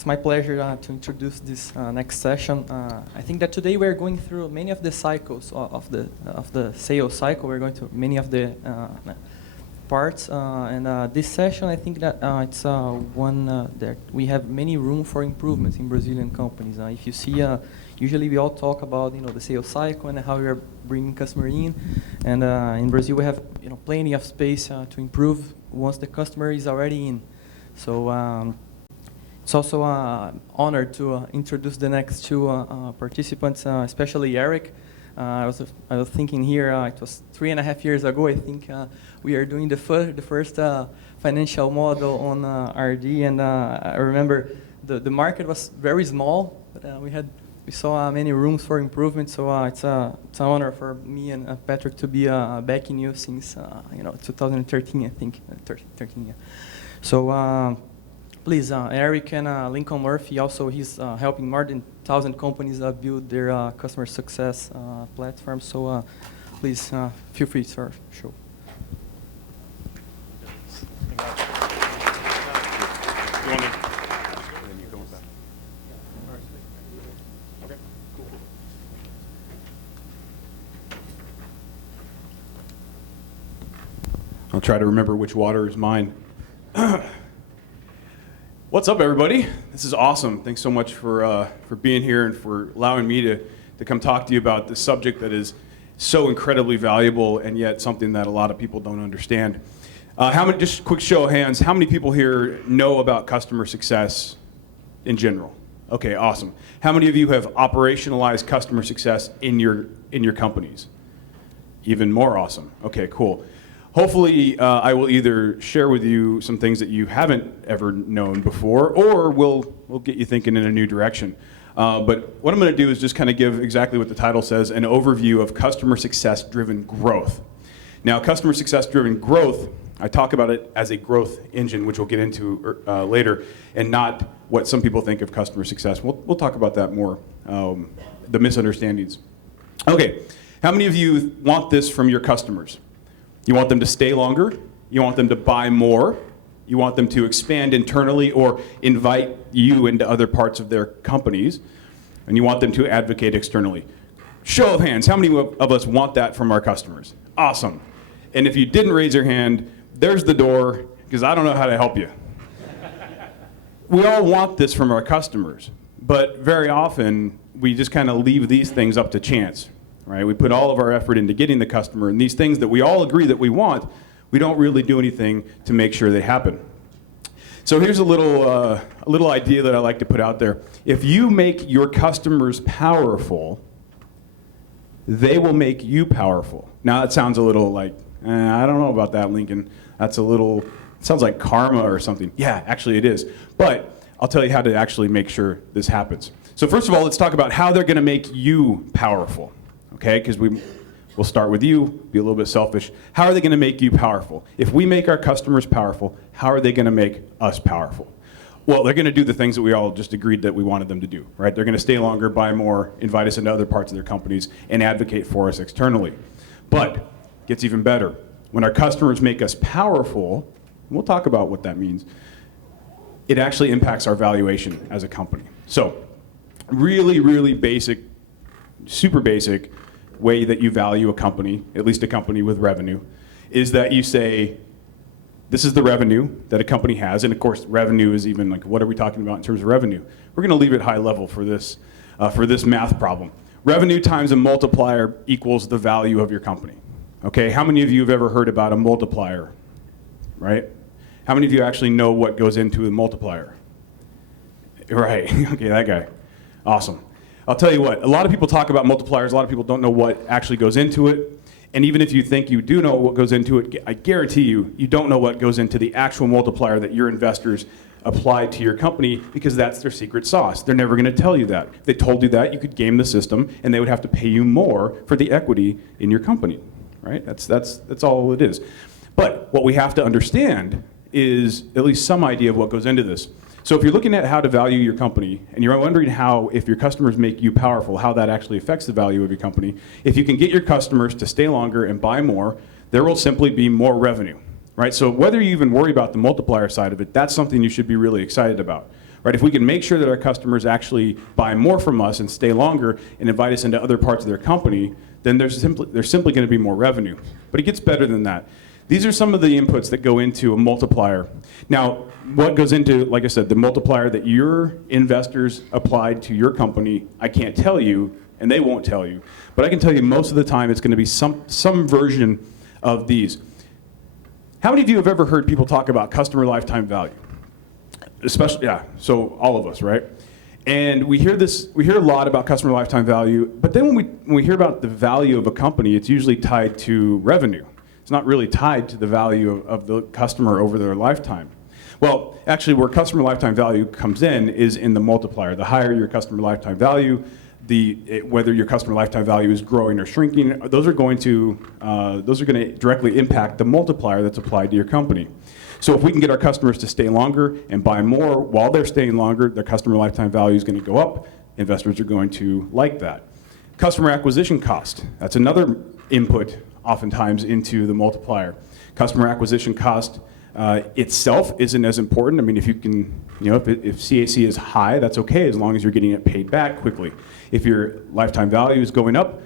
It's my pleasure to introduce this next session. I think that today we're going through many of the cycles of the sales cycle. We're going to many of the parts, and this session, I think that it's one that we have many room for improvements in Brazilian companies. If you see, usually we all talk about the sales cycle and how we are bringing customer in, and in Brazil we have plenty of space to improve once the customer is already in. So. It's also an honor to introduce the next two participants, especially Eric. I was thinking here, it was 3.5 years ago, I think we are doing the first financial model on RD, and I remember the market was very small, but we saw many rooms for improvement, so it's an honor for me and Patrick to be backing you since 2013, I think, 13, yeah. So. Please, Eric and Lincoln Murphy, also he's helping more than 1,000 companies build their customer success platform. So please feel free to show. I'll try to remember which water is mine. What's up, everybody? This is awesome. Thanks so much for being here and for allowing me to come talk to you about this subject that is so incredibly valuable and yet something that a lot of people don't understand. Just a quick show of hands, how many people here know about customer success in general? Okay, awesome. How many of you have operationalized customer success in your companies? Even more awesome. Okay, cool. Hopefully, I will either share with you some things that you haven't ever known before, or we'll get you thinking in a new direction. But what I'm going to do is just kind of give exactly what the title says, an overview of customer success-driven growth. Now, customer success-driven growth, I talk about it as a growth engine, which we'll get into later, and not what some people think of customer success. We'll talk about that more, the misunderstandings. Okay, how many of you want this from your customers? You want them to stay longer, you want them to buy more, you want them to expand internally or invite you into other parts of their companies, and you want them to advocate externally. Show of hands, how many of us want that from our customers? Awesome. And if you didn't raise your hand, there's the door, because I don't know how to help you. We all want this from our customers, but very often we just kind of leave these things up to chance. Right? We put all of our effort into getting the customer, and these things that we all agree that we want, we don't really do anything to make sure they happen. So here's a little idea that I like to put out there. If you make your customers powerful, they will make you powerful. Now that sounds a little like, I don't know about that, Lincoln. It sounds like karma or something. Yeah, actually it is. But I'll tell you how to actually make sure this happens. So first of all, let's talk about how they're going to make you powerful. Okay, because we'll start with you, be a little bit selfish. How are they going to make you powerful? If we make our customers powerful, how are they going to make us powerful? Well, they're going to do the things that we all just agreed that we wanted them to do, right? They're going to stay longer, buy more, invite us into other parts of their companies, and advocate for us externally. But it gets even better. When our customers make us powerful, and we'll talk about what that means, it actually impacts our valuation as a company. So really, really basic, super basic way that you value a company, at least a company with revenue, is that you say, this is the revenue that a company has, and of course revenue is even like, what are we talking about in terms of revenue? We're going to leave it high level for this math problem. Revenue times a multiplier equals the value of your company. Okay, how many of you have ever heard about a multiplier, right? How many of you actually know what goes into a multiplier? Right, okay, that guy, awesome. I'll tell you what, a lot of people talk about multipliers, a lot of people don't know what actually goes into it, and even if you think you do know what goes into it, I guarantee you don't know what goes into the actual multiplier that your investors apply to your company, because that's their secret sauce. They're never going to tell you that. If they told you that, you could game the system, and they would have to pay you more for the equity in your company, right? That's all it is. But what we have to understand is at least some idea of what goes into this. So if you're looking at how to value your company, and you're wondering how, if your customers make you powerful, how that actually affects the value of your company, if you can get your customers to stay longer and buy more, there will simply be more revenue, right? So whether you even worry about the multiplier side of it, that's something you should be really excited about. right? If we can make sure that our customers actually buy more from us and stay longer and invite us into other parts of their company, then there's simply going to be more revenue. But it gets better than that. These are some of the inputs that go into a multiplier. Now, what goes into, like I said, the multiplier that your investors applied to your company, I can't tell you, and they won't tell you. But I can tell you most of the time it's going to be some version of these. How many of you have ever heard people talk about customer lifetime value? Especially, yeah, so all of us, right? And we hear a lot about customer lifetime value, but then when we hear about the value of a company, it's usually tied to revenue. It's not really tied to the value of the customer over their lifetime. Well, actually, where customer lifetime value comes in is in the multiplier. The higher your customer lifetime value, whether your customer lifetime value is growing or shrinking, those are going to directly impact the multiplier that's applied to your company. So if we can get our customers to stay longer and buy more while they're staying longer, their customer lifetime value is going to go up. Investors are going to like that. Customer acquisition cost, that's another input oftentimes into the multiplier. Customer acquisition cost itself isn't as important. I mean, if you can, if CAC is high, that's okay as long as you're getting it paid back quickly. If your lifetime value is going up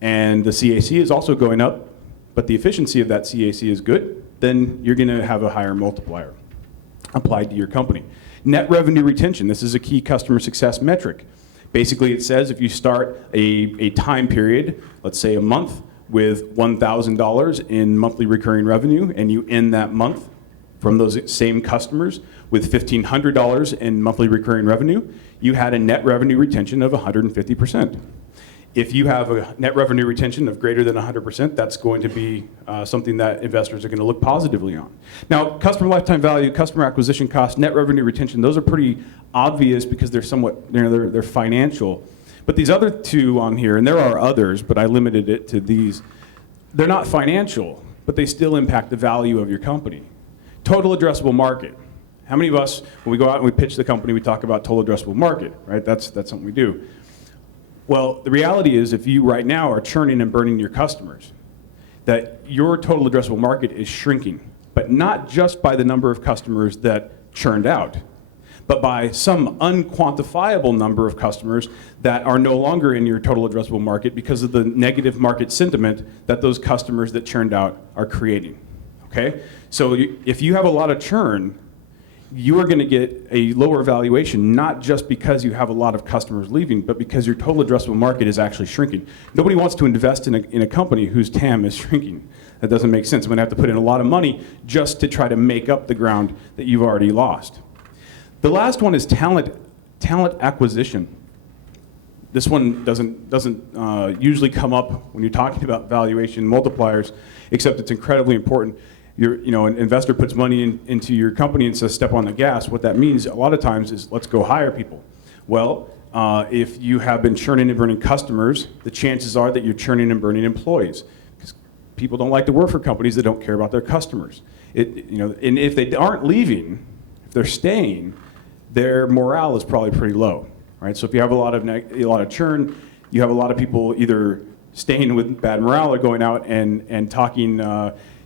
and the CAC is also going up, but the efficiency of that CAC is good, then you're going to have a higher multiplier applied to your company. Net revenue retention, this is a key customer success metric. Basically, it says if you start a time period, let's say a month, with $1,000 in monthly recurring revenue, and you end that month from those same customers with $1,500 in monthly recurring revenue, you had a net revenue retention of 150%. If you have a net revenue retention of greater than 100%, that's going to be something that investors are going to look positively on. Now, customer lifetime value, customer acquisition cost, net revenue retention, those are pretty obvious because they're somewhat, they're financial. But these other two on here, and there are others, but I limited it to these, they're not financial, but they still impact the value of your company. Total addressable market. How many of us, when we go out and we pitch the company, we talk about total addressable market, right? That's something we do. Well, the reality is if you right now are churning and burning your customers, that your total addressable market is shrinking, but not just by the number of customers that churned out, but by some unquantifiable number of customers that are no longer in your total addressable market because of the negative market sentiment that those customers that churned out are creating, okay? So if you have a lot of churn, you are going to get a lower valuation, not just because you have a lot of customers leaving, but because your total addressable market is actually shrinking. Nobody wants to invest in a company whose TAM is shrinking. That doesn't make sense. I'm going to have to put in a lot of money just to try to make up the ground that you've already lost. The last one is talent acquisition. This one doesn't usually come up when you're talking about valuation multipliers, except it's incredibly important. An investor puts money into your company and says, step on the gas. What that means a lot of times is, let's go hire people. Well, if you have been churning and burning customers, the chances are that you're churning and burning employees. Because people don't like to work for companies that don't care about their customers. And if they aren't leaving, if they're staying, their morale is probably pretty low, right? So if you have a lot of churn, you have a lot of people either staying with bad morale or going out and talking,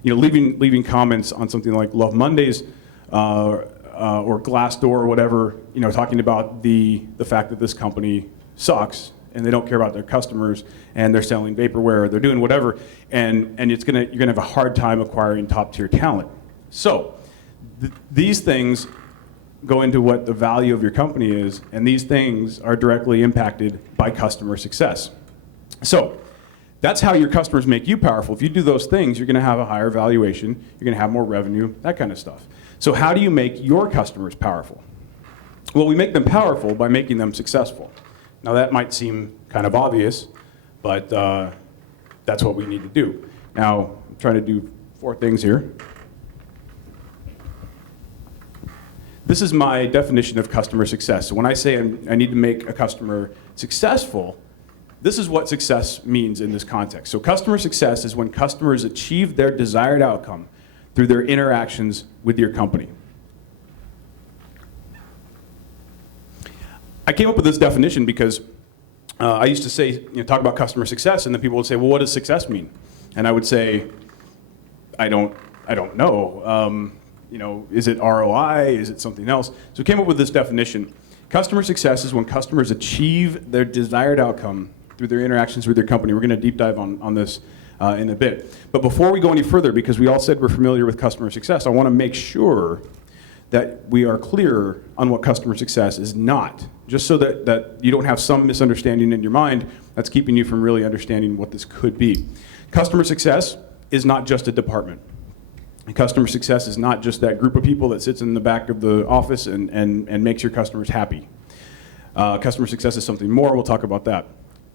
leaving comments on something like Love Mondays or Glassdoor or whatever, talking about the fact that this company sucks and they don't care about their customers and they're selling vaporware or they're doing whatever, and you're gonna have a hard time acquiring top tier talent. So these things go into what the value of your company is, and these things are directly impacted by customer success. So that's how your customers make you powerful. If you do those things, you're going to have a higher valuation, you're going to have more revenue, that kind of stuff. So how do you make your customers powerful? Well, we make them powerful by making them successful. Now that might seem kind of obvious, but that's what we need to do. Now, I'm trying to do 4 things here. This is my definition of customer success. So when I say I need to make a customer successful, this is what success means in this context. So customer success is when customers achieve their desired outcome through their interactions with your company. I came up with this definition because I used to say, talk about customer success, and then people would say, well, what does success mean? And I would say, I don't know. Is it ROI? Is it something else? So we came up with this definition. Customer success is when customers achieve their desired outcome through their interactions with their company. We're going to deep dive on this in a bit. But before we go any further, because we all said we're familiar with customer success, I want to make sure that we are clear on what customer success is not, just so that you don't have some misunderstanding in your mind that's keeping you from really understanding what this could be. Customer success is not just a department. Customer success is not just that group of people that sits in the back of the office and makes your customers happy. Customer success is something more. We'll talk about that.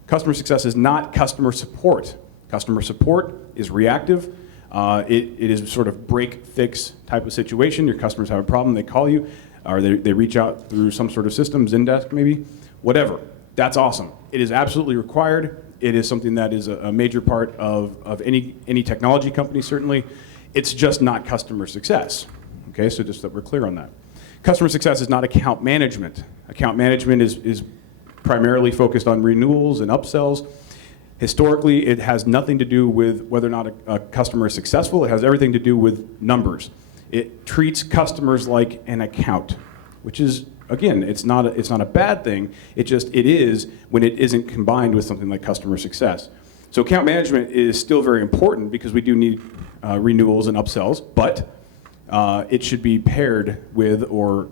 Customer success is not customer support. Customer support is reactive. It is sort of break-fix type of situation. Your customers have a problem, they call you, or they reach out through some sort of system, Zendesk maybe, whatever. That's awesome. It is absolutely required. It is something that is a major part of any technology company, certainly. It's just not customer success. Okay, so just that we're clear on that. Customer success is not account management. Account management is primarily focused on renewals and upsells. Historically, it has nothing to do with whether or not a customer is successful. It has everything to do with numbers. It treats customers like an account, which is, again, it's not a bad thing. It is when it isn't combined with something like customer success. So account management is still very important because we do need renewals and upsells, but it should be paired with or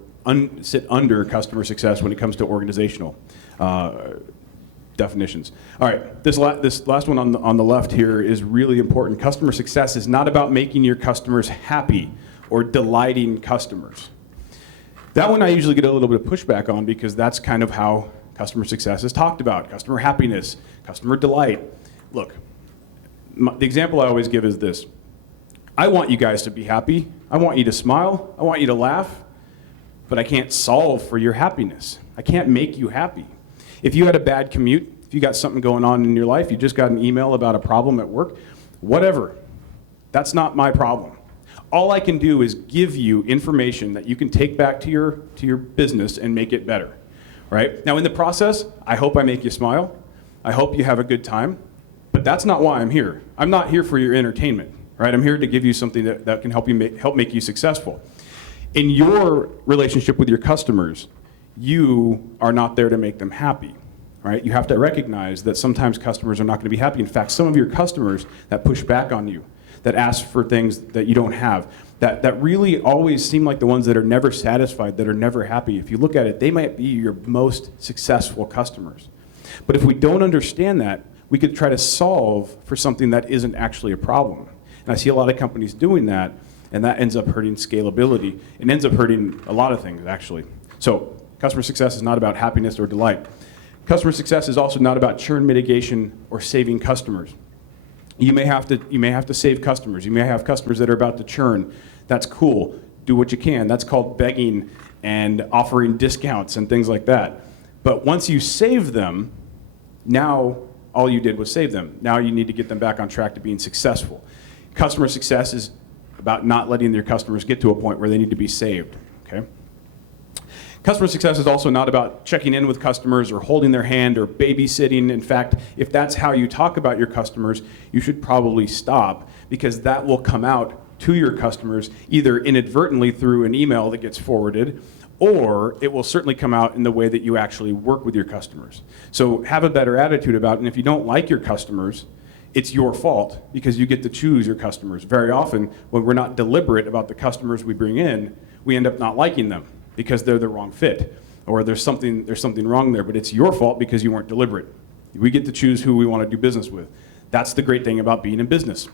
sit under customer success when it comes to organizational definitions. All right, this last one on the left here is really important. Customer success is not about making your customers happy or delighting customers. That one I usually get a little bit of pushback on because that's kind of how customer success is talked about. Customer happiness, customer delight. Look, the example I always give is this. I want you guys to be happy. I want you to smile. I want you to laugh. But I can't solve for your happiness. I can't make you happy. If you had a bad commute, if you got something going on in your life, you just got an email about a problem at work, whatever, that's not my problem. All I can do is give you information that you can take back to your business and make it better, right? Now in the process, I hope I make you smile. I hope you have a good time, but that's not why I'm here. I'm not here for your entertainment, right? I'm here to give you something that can help make you successful. In your relationship with your customers, you are not there to make them happy, right? You have to recognize that sometimes customers are not going to be happy. In fact, some of your customers that push back on you, that ask for things that you don't have, that really always seem like the ones that are never satisfied, that are never happy. If you look at it, they might be your most successful customers. But if we don't understand that, we could try to solve for something that isn't actually a problem. And I see a lot of companies doing that, and that ends up hurting scalability. It ends up hurting a lot of things, actually. So customer success is not about happiness or delight. Customer success is also not about churn mitigation or saving customers. You may have to save customers. You may have customers that are about to churn. That's cool. Do what you can. That's called begging and offering discounts and things like that. But once you save them, now all you did was save them. Now you need to get them back on track to being successful. Customer success is about not letting your customers get to a point where they need to be saved, okay? Customer success is also not about checking in with customers or holding their hand or babysitting. In fact, if that's how you talk about your customers, you should probably stop, because that will come out to your customers either inadvertently through an email that gets forwarded, or it will certainly come out in the way that you actually work with your customers. So have a better attitude about it, and if you don't like your customers, it's your fault because you get to choose your customers. Very often, when we're not deliberate about the customers we bring in, we end up not liking them because they're the wrong fit, or there's something wrong there, but it's your fault because you weren't deliberate. We get to choose who we want to do business with. That's the great thing about being in business.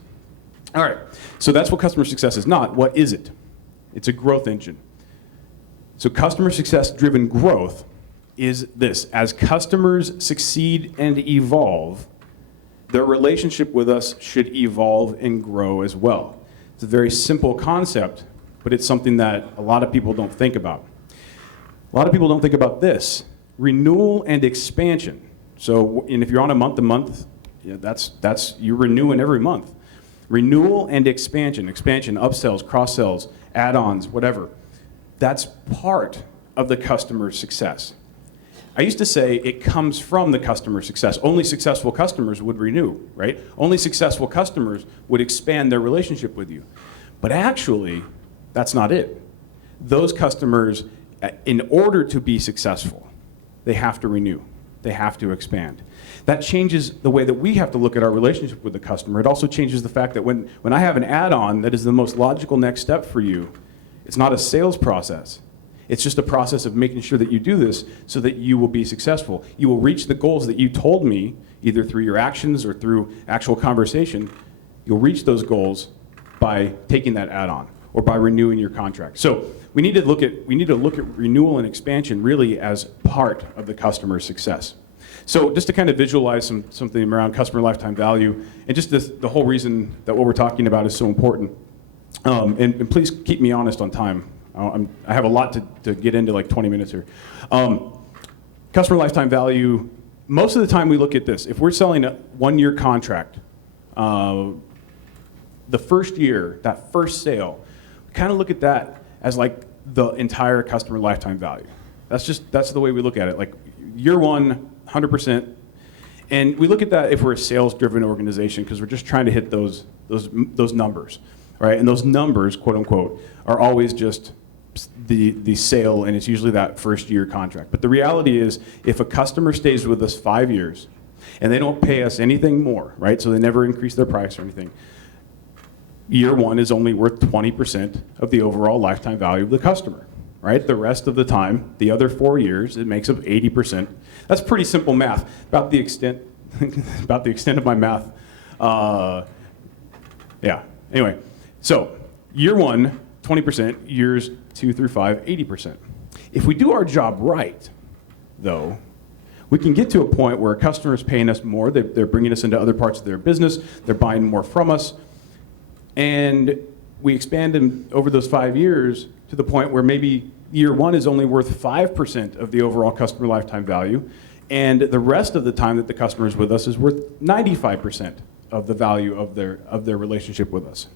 All right, so that's what customer success is not. What is it? It's a growth engine. So customer success-driven growth is this. As customers succeed and evolve, their relationship with us should evolve and grow as well. It's a very simple concept, but it's something that a lot of people don't think about. A lot of people don't think about this: renewal and expansion. So, and if you're on a month-to-month, yeah, that's you're renewing every month. Renewal and expansion, upsells, cross-sells, add-ons, whatever. That's part of the customer's success. I used to say it comes from the customer success. Only successful customers would renew, right? Only successful customers would expand their relationship with you. But actually, That's not it. Those customers, in order to be successful, they have to renew. They have to expand. That changes the way that we have to look at our relationship with the customer. It also changes the fact that when I have an add-on that is the most logical next step for you, it's not a sales process. It's just a process of making sure that you do this so that you will be successful. You will reach the goals that you told me, either through your actions or through actual conversation. You'll reach those goals by taking that add-on or by renewing your contract. So we need to look at renewal and expansion really as part of the customer's success. So just to kind of visualize something around customer lifetime value, and just the whole reason that what we're talking about is so important, and please keep me honest on time. I have a lot to get into, like 20 minutes here. Customer lifetime value, most of the time we look at this. If we're selling a one-year contract, the first year, that first sale, we kind of look at that as like the entire customer lifetime value. That's the way we look at it. Like year one, 100%. And we look at that if we're a sales-driven organization because we're just trying to hit those numbers, right? And those numbers, quote unquote, are always just the sale, and it's usually that first year contract. But the reality is, if a customer stays with us 5 years and they don't pay us anything more, right? So they never increase their price or anything. Year one is only worth 20% of the overall lifetime value of the customer, right? The rest of the time, the other 4 years, it makes up 80%. That's pretty simple math. About the extent of my math. Yeah. Anyway, so year one, 20%. Years 2 through 5, 80%. If we do our job right, though, we can get to a point where a customer is paying us more. They're bringing us into other parts of their business. They're buying more from us. And we expand them over those 5 years to the point where maybe year one is only worth 5% of the overall customer lifetime value, and the rest of the time that the customer is with us is worth 95% of the value of their relationship with us.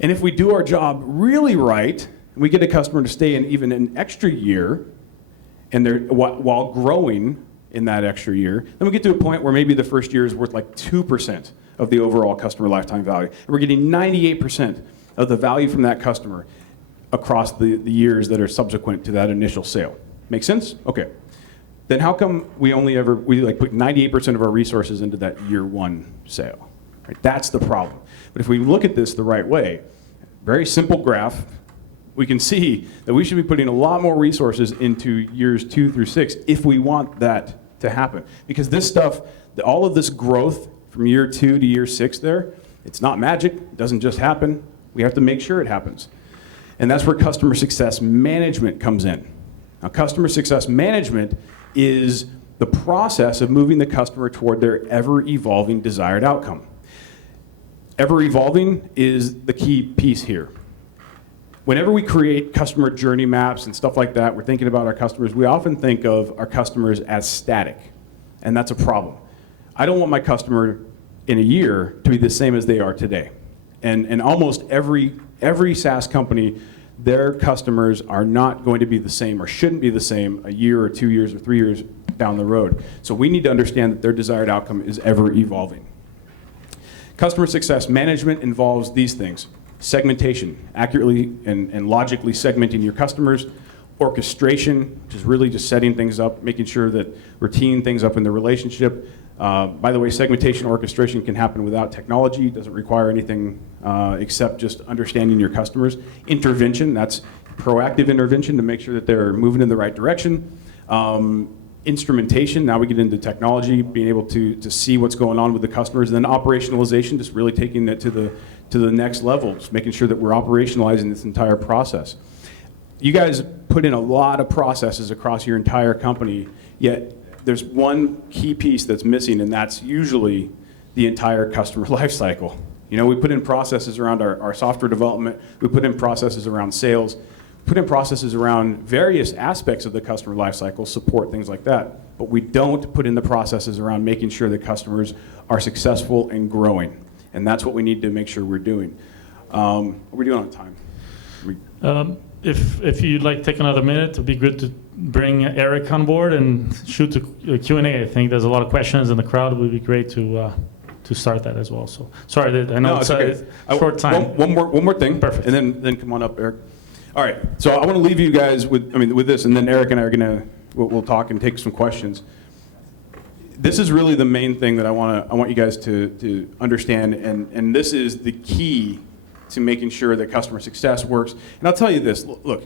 And if we do our job really right, and we get a customer to stay in even an extra year, and they're while growing in that extra year, then we get to a point where maybe the first year is worth like 2% of the overall customer lifetime value. And we're getting 98% of the value from that customer across the years that are subsequent to that initial sale. Make sense? Okay. Then how come we like put 98% of our resources into that year one sale? Right? That's the problem. But if we look at this the right way, very simple graph, we can see that we should be putting a lot more resources into years 2 through 6 if we want that to happen. Because this stuff, all of this growth from year 2 to year 6 there, it's not magic. It doesn't just happen. We have to make sure it happens. And that's where customer success management comes in. Now, customer success management is the process of moving the customer toward their ever-evolving desired outcome. Ever-evolving is the key piece here. Whenever we create customer journey maps and stuff like that, we're thinking about our customers, we often think of our customers as static, and that's a problem. I don't want my customer in a year to be the same as they are today. And almost every SaaS company, their customers are not going to be the same or shouldn't be the same a year or 2 years or 3 years down the road. So we need to understand that their desired outcome is ever evolving. Customer success management involves these things: segmentation, accurately and logically segmenting your customers; orchestration, which is really just setting things up, making sure that we're teeing things up in the relationship. By the way, segmentation orchestration can happen without technology. It doesn't require anything except just understanding your customers. Intervention, that's proactive intervention to make sure that they're moving in the right direction. Instrumentation, now we get into technology, being able to see what's going on with the customers. And then operationalization, just really taking it to the next level, just making sure that we're operationalizing this entire process. You guys put in a lot of processes across your entire company, yet there's one key piece that's missing, and that's usually the entire customer life cycle. You know, we put in processes around our software development, we put in processes around sales, put in processes around various aspects of the customer life cycle, support, things like that, but we don't put in the processes around making sure that customers are successful and growing, and that's what we need to make sure we're doing. What are we doing on time? If you'd like to take another minute, it'd be good to bring Eric on board and shoot a Q&A. I think there's a lot of questions in the crowd. It would be great to to start that as well. So sorry, I know No, it's okay. a short time. One more thing. Perfect. And then come on up, Eric. All right. So I want to leave you guys with this, and then Eric and I are gonna we'll talk and take some questions. This is really the main thing that I want you guys to understand, and this is the key to making sure that customer success works. And I'll tell you this, look,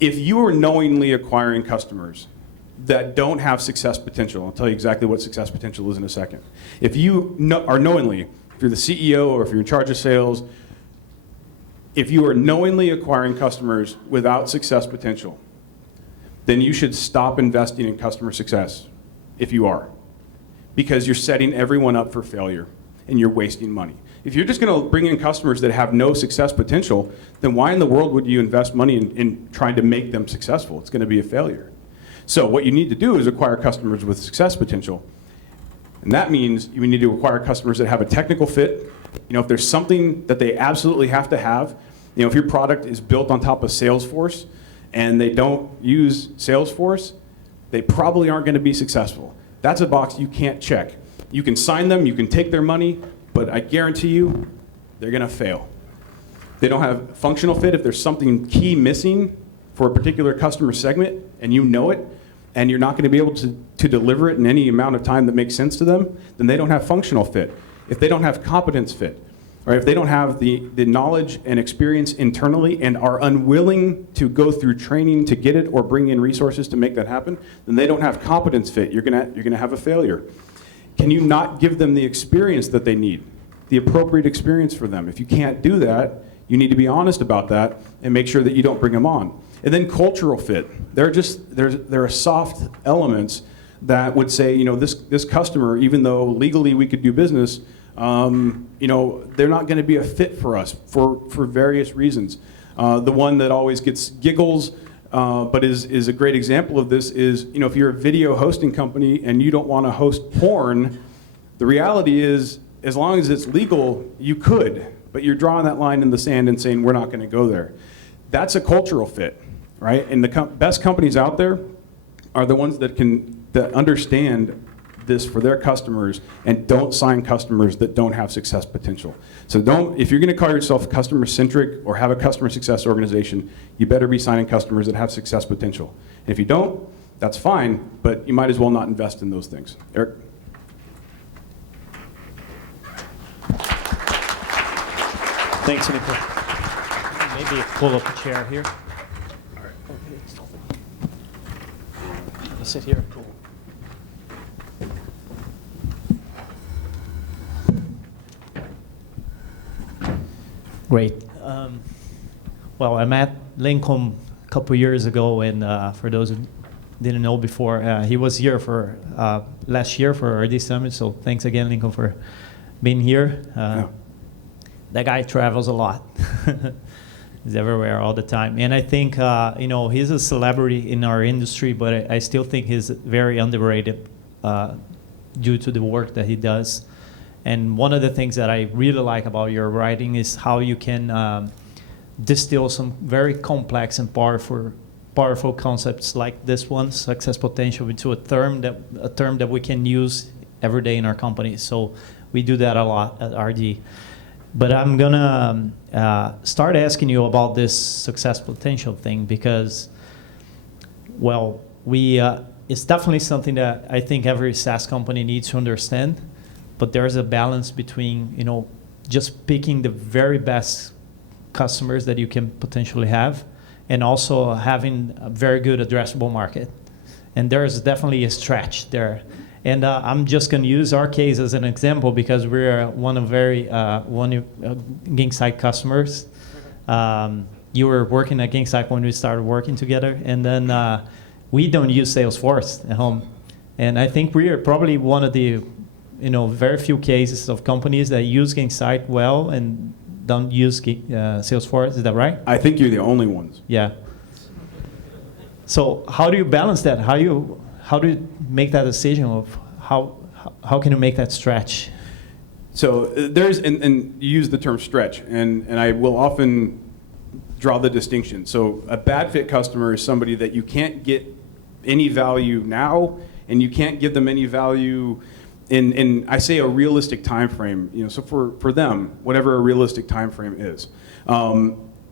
if you are knowingly acquiring customers that don't have success potential, I'll tell you exactly what success potential is in a second. If you are knowingly, if you're the CEO or if you're in charge of sales, if you are knowingly acquiring customers without success potential, then you should stop investing in customer success if you are, because you're setting everyone up for failure and you're wasting money. If you're just going to bring in customers that have no success potential, then why in the world would you invest money in trying to make them successful? It's going to be a failure. So what you need to do is acquire customers with success potential. And that means you need to acquire customers that have a technical fit. You know, if there's something that they absolutely have to have, you know, if your product is built on top of Salesforce and they don't use Salesforce, they probably aren't going to be successful. That's a box you can't check. You can sign them, you can take their money, but I guarantee you, they're going to fail. They don't have functional fit. If there's something key missing for a particular customer segment and you know it, and you're not going to be able to deliver it in any amount of time that makes sense to them, then they don't have functional fit. If they don't have competence fit, or if they don't have the knowledge and experience internally and are unwilling to go through training to get it or bring in resources to make that happen, then they don't have competence fit. You're gonna have a failure. Can you not give them the experience that they need, the appropriate experience for them? If you can't do that, you need to be honest about that and make sure that you don't bring them on. And then cultural fit. There are soft elements that would say, you know, this customer, even though legally we could do business, you know, they're not going to be a fit for us for various reasons. The one that always gets giggles, but is a great example of this is, you know, if you're a video hosting company and you don't want to host porn, the reality is, as long as it's legal, you could, but you're drawing that line in the sand and saying, we're not going to go there. That's a cultural fit, right? And the best companies out there are the ones that understand this for their customers and don't sign customers that don't have success potential. So if you're going to call yourself customer centric or have a customer success organization, you better be signing customers that have success potential. And if you don't, that's fine, but you might as well not invest in those things. Eric? Thanks, Nico. Maybe pull up a chair here. All right. I'll sit here. Cool. Great. Well, I met Lincoln a couple years ago, and for those who didn't know before, he was here for last year for our RD Summit, so thanks again, Lincoln, for being here. Yeah. That guy travels a lot. He's everywhere all the time. And I think, you know, he's a celebrity in our industry, but I still think he's very underrated due to the work that he does. And one of the things that I really like about your writing is how you can distill some very complex and powerful concepts like this one, success potential, into a term that we can use every day in our company. So we do that a lot at RD. But I'm gonna start asking you about this success potential thing because, well, it's definitely something that I think every SaaS company needs to understand. But there's a balance between, you know, just picking the very best customers that you can potentially have, and also having a very good addressable market. And there's definitely a stretch there. And I'm just going to use our case as an example because we're one Gainsight customers. You were working at Gainsight when we started working together, and then we don't use Salesforce at home. And I think we are probably one of the, you know, very few cases of companies that use Gainsight well and don't use Salesforce. Is that right? I think you're the only ones. Yeah. So how do you balance that? How do you make that decision of how can you make that stretch? So and you use the term stretch, and I will often draw the distinction. So a bad fit customer is somebody that you can't get any value now, and you can't give them any value in I say a realistic time frame, so for them, whatever a realistic time frame is.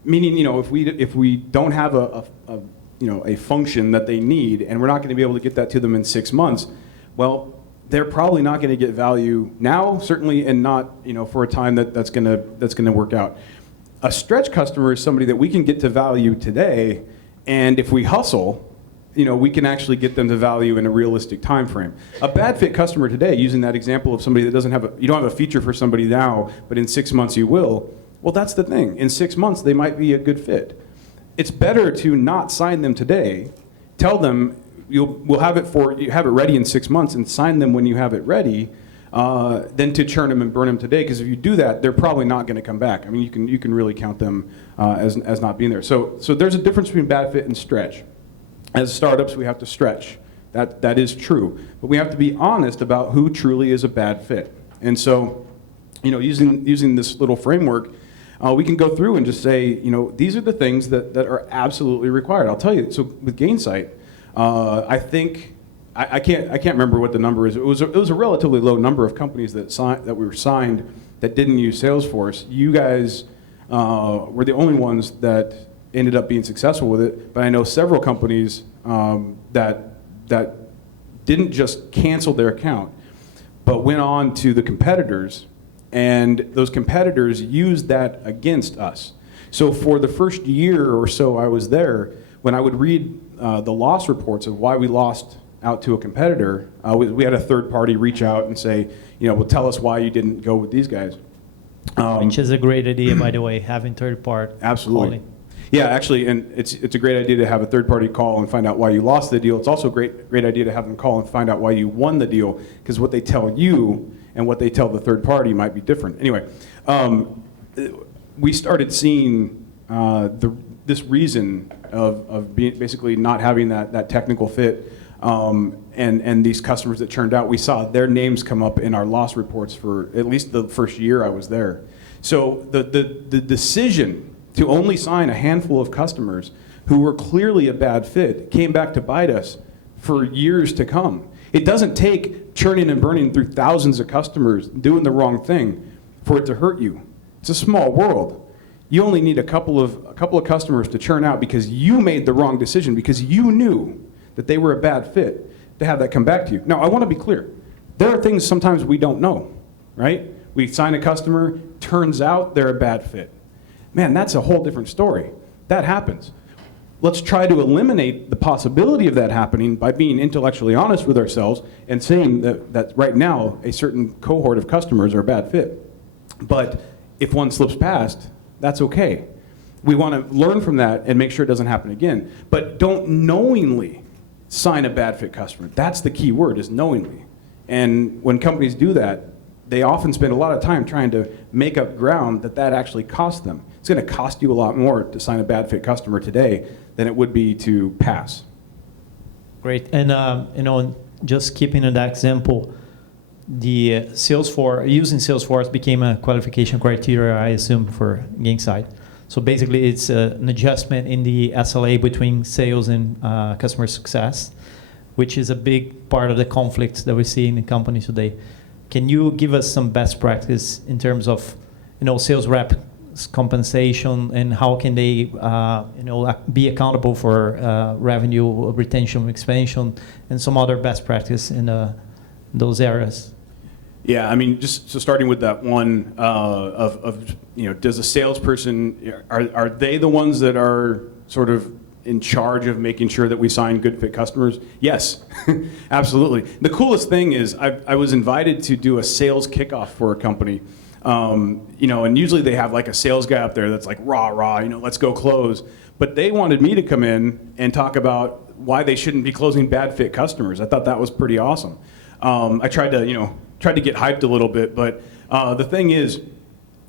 Meaning, if we don't have a function that they need, and we're not going to be able to get that to them in 6 months, well, they're probably not going to get value now, certainly, and not for a time that's going to work out. A stretch customer is somebody that we can get to value today, and if we hustle, we can actually get them to value in a realistic time frame. A bad fit customer today, using that example of somebody that you don't have a feature for somebody now, but in 6 months you will. Well, that's the thing. In 6 months, they might be a good fit. It's better to not sign them today. Tell them we'll have it ready in 6 months, and sign them when you have it ready, than to churn them and burn them today. Because if you do that, they're probably not going to come back. I mean, you can really count them as not being there. So there's a difference between bad fit and stretch. As startups, we have to stretch. That is true. But we have to be honest about who truly is a bad fit. And so, using this little framework, we can go through and just say, these are the things that are absolutely required. I'll tell you. So with Gainsight, I think I can't remember what the number is. It was a relatively low number of companies that we were signed that didn't use Salesforce. You guys were the only ones that ended up being successful with it, but I know several companies that didn't just cancel their account, but went on to the competitors, and those competitors used that against us. So for the first year or so I was there, when I would read the loss reports of why we lost out to a competitor, we had a third party reach out and say, well, tell us why you didn't go with these guys. Which is a great idea, by the way, having third party. Absolutely. Yeah, actually, and it's a great idea to have a third-party call and find out why you lost the deal. It's also a great idea to have them call and find out why you won the deal, because what they tell you and what they tell the third party might be different. Anyway, we started seeing this reason of basically not having that technical fit, and these customers that churned out. We saw their names come up in our loss reports for at least the first year I was there. So the decision to only sign a handful of customers who were clearly a bad fit came back to bite us for years to come. It doesn't take churning and burning through thousands of customers doing the wrong thing for it to hurt you. It's a small world. You only need a couple of customers to churn out because you made the wrong decision, because you knew that they were a bad fit, to have that come back to you. Now, I want to be clear. There are things sometimes we don't know, right? We sign a customer, turns out they're a bad fit. Man, that's a whole different story. That happens. Let's try to eliminate the possibility of that happening by being intellectually honest with ourselves and saying that right now a certain cohort of customers are a bad fit. But if one slips past, that's okay. We want to learn from that and make sure it doesn't happen again. But don't knowingly sign a bad fit customer. That's the key word, is knowingly. And when companies do that, they often spend a lot of time trying to make up ground that actually costs them. It's going to cost you a lot more to sign a bad fit customer today than it would be to pass. Great. And just keeping on that example, the using Salesforce became a qualification criteria, I assume, for Gainsight. So basically, it's an adjustment in the SLA between sales and customer success, which is a big part of the conflicts that we see in the company today. Can you give us some best practice in terms of, sales reps compensation, and how can they, be accountable for revenue retention, expansion, and some other best practice in those areas? Yeah, I mean, just so starting with that one does a salesperson, are they the ones that are sort of in charge of making sure that we sign good fit customers? Yes, absolutely. The coolest thing is I was invited to do a sales kickoff for a company, and usually they have like a sales guy up there that's like rah, let's go close. But they wanted me to come in and talk about why they shouldn't be closing bad fit customers. I thought that was pretty awesome. I tried to get hyped a little bit, but the thing is,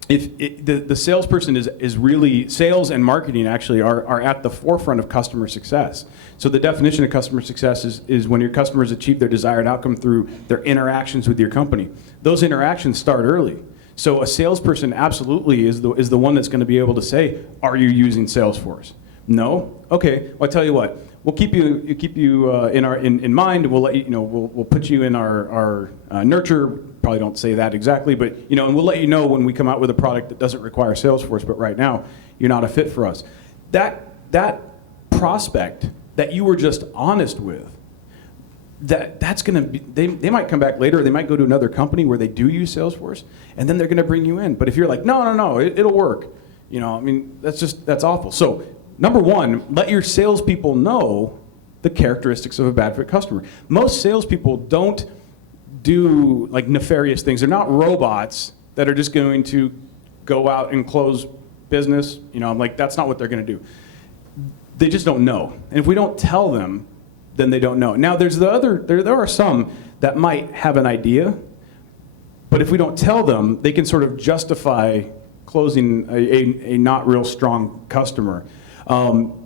if the salesperson is really, sales and marketing actually are at the forefront of customer success. So the definition of customer success is when your customers achieve their desired outcome through their interactions with your company. Those interactions start early. So a salesperson absolutely is the one that's going to be able to say, are you using Salesforce? No? Okay, well, I tell you what, we'll keep you in mind. We'll let you know. We'll put you in our nurture. Probably don't say that exactly, but and we'll let you know when we come out with a product that doesn't require Salesforce. But right now, you're not a fit for us. That prospect that you were just honest with, that's going to be, they might come back later, or they might go to another company where they do use Salesforce, and then they're going to bring you in. But if you're like, no, it'll work, that's awful. So number one, let your salespeople know the characteristics of a bad fit customer. Most salespeople don't do like nefarious things. They're not robots that are just going to go out and close business. That's not what they're going to do. They just don't know. And if we don't tell them, then they don't know. Now there are some that might have an idea, but if we don't tell them, they can sort of justify closing a not real strong customer.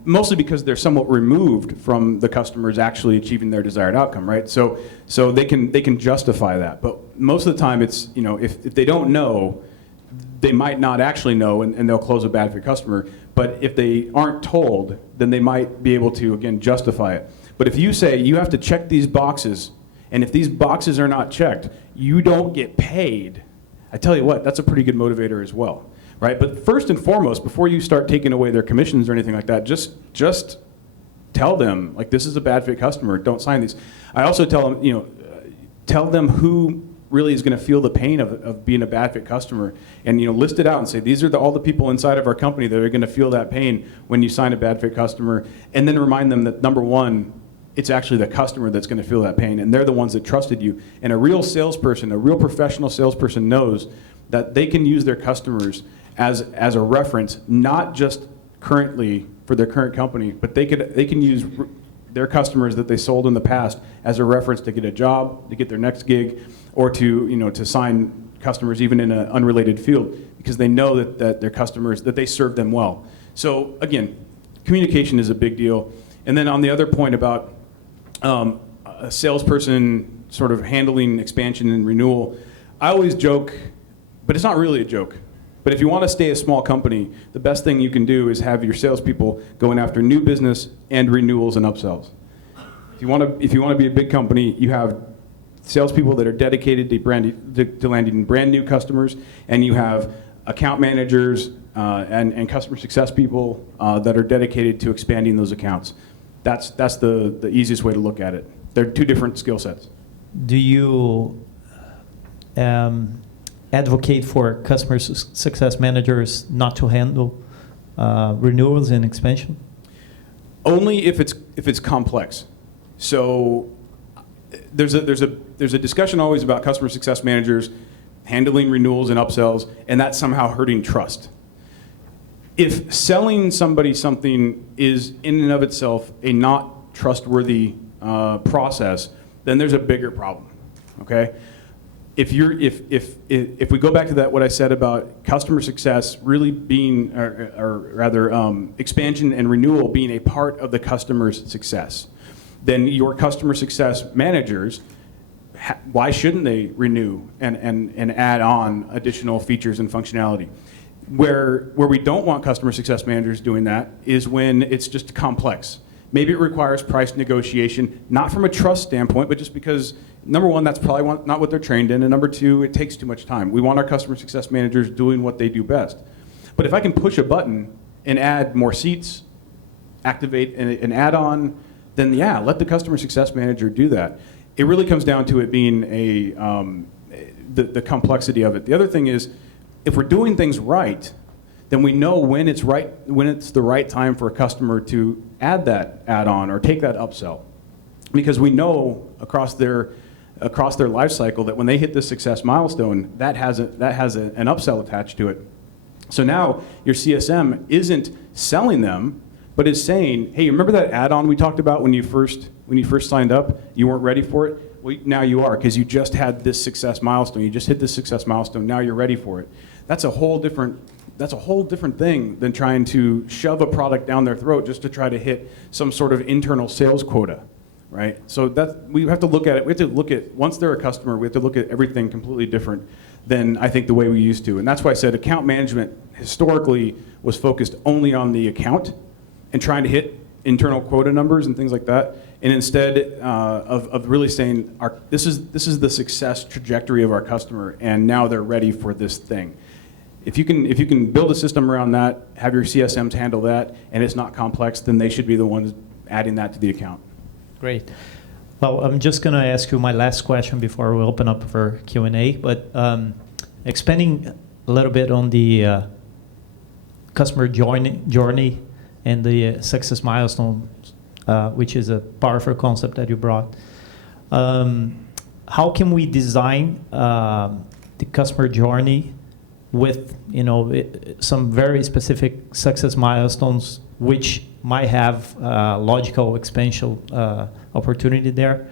Mostly because they're somewhat removed from the customers actually achieving their desired outcome, right? So they can justify that. But most of the time, it's if they don't know, they might not actually know, and they'll close a bad fit customer. But if they aren't told, then they might be able to again justify it. But if you say you have to check these boxes, and if these boxes are not checked, you don't get paid. I tell you what, that's a pretty good motivator as well. Right? But first and foremost, before you start taking away their commissions or anything like that, just tell them, like, this is a bad fit customer, don't sign these. I also tell them, tell them who really is going to feel the pain of being a bad fit customer, and list it out and say, these are all the people inside of our company that are going to feel that pain when you sign a bad fit customer, and then remind them that, number one, it's actually the customer that's going to feel that pain, and they're the ones that trusted you. And a real salesperson, a real professional salesperson knows that they can use their customers as a reference, not just currently for their current company, but they can use their customers that they sold in the past as a reference to get a job, to get their next gig, or to sign customers even in an unrelated field, because they know that their customers, that they serve them well. So again, communication is a big deal. And then on the other point about a salesperson sort of handling expansion and renewal, I always joke, but it's not really a joke. But if you want to stay a small company, the best thing you can do is have your salespeople going after new business and renewals and upsells. If you want to be a big company, you have salespeople that are dedicated to landing brand new customers, and you have account managers and customer success people that are dedicated to expanding those accounts. That's the easiest way to look at it. They're two different skill sets. Do you advocate for customer success managers not to handle renewals and expansion? Only if it's complex. So there's a discussion always about customer success managers handling renewals and upsells, and that's somehow hurting trust. If selling somebody something is in and of itself a not trustworthy process, then there's a bigger problem. Okay. If we go back to that, what I said about customer success really being, or rather expansion and renewal being a part of the customer's success, then your customer success managers, why shouldn't they renew and add on additional features and functionality? Where we don't want customer success managers doing that is when it's just complex. Maybe it requires price negotiation, not from a trust standpoint, but just because, number one, that's probably not what they're trained in, and number two, it takes too much time. We want our customer success managers doing what they do best. But if I can push a button and add more seats, activate an add-on, then yeah, let the customer success manager do that. It really comes down to it being the complexity of it. The other thing is, if we're doing things right, then we know when it's the right time for a customer to add that add-on or take that upsell, because we know across their life cycle that when they hit this success milestone, that has an upsell attached to it. So now your CSM isn't selling them, but is saying, hey, remember that add-on we talked about when you first signed up? You weren't ready for it. Well, now you are, because you just had this success milestone. You just hit this success milestone. Now you're ready for it. That's a whole different thing than trying to shove a product down their throat just to try to hit some sort of internal sales quota, right? So we have to look at it. We have to look at, once they're a customer, we have to look at everything completely different than I think the way we used to. And that's why I said account management historically was focused only on the account and trying to hit internal quota numbers and things like that, and instead of really saying, this is the success trajectory of our customer, and now they're ready for this thing. If you can build a system around that, have your CSMs handle that, and it's not complex, then they should be the ones adding that to the account. Great. Well, I'm just going to ask you my last question before we open up for Q&A, but expanding a little bit on the customer journey and the success milestones, which is a powerful concept that you brought. How can we design the customer journey with some very specific success milestones, which might have logical expansion opportunity there?